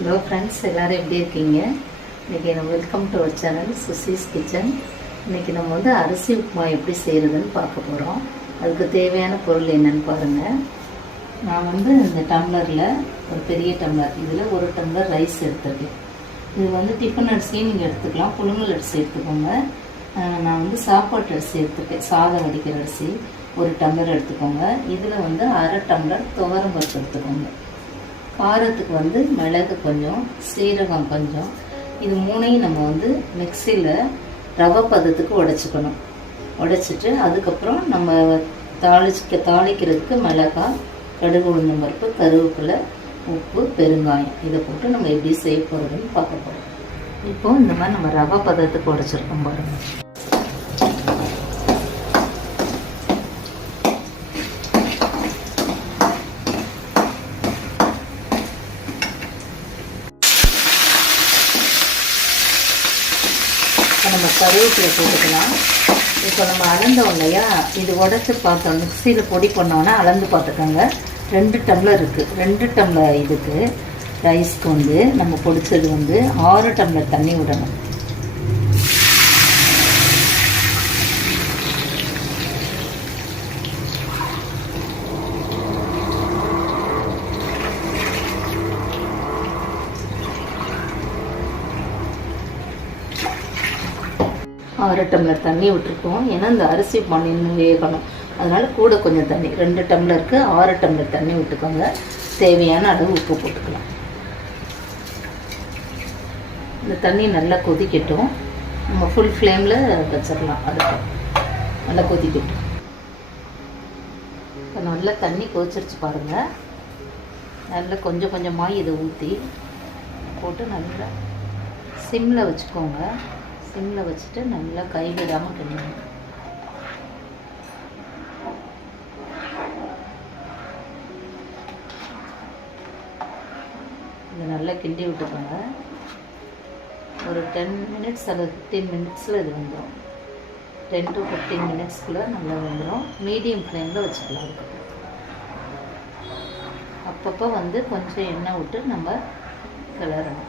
Hello friends, எல்லோரும் எப்படி இருக்கீங்க? இன்றைக்கி நம்ம welcome to our channel Susie's kitchen. இன்றைக்கி நம்ம வந்து அரிசி உப்புமா எப்படி செய்கிறதுன்னு பார்க்க போகிறோம். அதுக்கு தேவையான பொருள் என்னென்னு பாருங்கள். நான் வந்து இந்த டம்ளரில் ஒரு பெரிய டம்ளர், இதில் ஒரு டம்ளர் ரைஸ் எடுத்துருக்கேன். இது வந்து டிஃபன் அரிசியும் நீங்கள் எடுத்துக்கலாம், புழுங்கல் அரிசி எடுத்துக்கோங்க. நான் வந்து சாப்பாட்டு அரிசி எடுத்துருக்கேன், சாதம் வடிக்கிற அரிசி ஒரு டம்ளர் எடுத்துக்கோங்க. இதில் வந்து அரை டம்ளர் துவரம் பருப்பு எடுத்துக்கோங்க. காரத்துக்கு வந்து மிளகு கொஞ்சம், சீரகம் கொஞ்சம், இது மூணையும் நம்ம வந்து மிக்சியில் ரவை பதத்துக்கு உடைச்சிக்கணும். உடைச்சிட்டு அதுக்கப்புறம் நம்ம தாளிக்கிறதுக்கு மிளகாய், கடுகு, உளுந்தம் பருப்பு, கருவேப்பிலை, உப்பு, பெருங்காயம் இதை போட்டு நம்ம எப்படி செய்ய போகிறதுன்னு பார்க்க போகிறோம். இப்போது இந்த மாதிரி நம்ம ரவை பதத்துக்கு உடைச்சிருக்கோம் பாருங்கள். நம்ம கருவேப்பிலை போட்டுக்கலாம். இப்போ நம்ம அளந்தோம் இல்லையா, இது உடச்சி பார்த்தோம், மிக்சியில் பொடி பண்ணோன்னா அளந்து பார்த்துக்கோங்க. 2 டம்ளர் இருக்குது. 2 டம்ளர் இதுக்கு ரைஸ்க்கு வந்து நம்ம பொடிச்சது வந்து 6 டம்ளர் தண்ணி விடணும். ஆறு டம்ளர் தண்ணி விட்டுருக்கோம். ஏன்னா இந்த அரிசி மண்ணு வேகணும், அதனால் கூட கொஞ்சம் தண்ணி, 2 டம்ளருக்கு 6 டம்ளர் தண்ணி விட்டுக்கோங்க. தேவையான அளவு உப்பு போட்டுக்கலாம். இந்த தண்ணி நல்லா கொதிக்கட்டும். நம்ம ஃபுல் ஃப்ளேமில் வச்சிடலாம். அடுத்து நல்லா கொதிக்கட்டும். இப்போ நல்லா தண்ணி கொதிச்சிருச்சு பாருங்கள். நல்லா கொஞ்சம் கொஞ்சமாக இதை ஊற்றி போட்டு நல்லா சிம்மில் வச்சுக்கோங்க. சிம்மில் வச்சுட்டு நல்லா கைவிடாமல் கிண்டணும். இதை நல்லா கிண்டி விட்டுக்கோங்க. ஒரு 10 மினிட்ஸ் அல்லது 15 மினிட்ஸில் இது வந்துடும். 10 to 15 மினிட்ஸ்க்குள்ளே நல்லா வந்துடும். மீடியம் ஃப்ளேமில் வச்சுக்கலாம். அதுக்கு அப்பப்போ வந்து கொஞ்சம் எண்ணெய் விட்டு நம்ம கிளறணும்.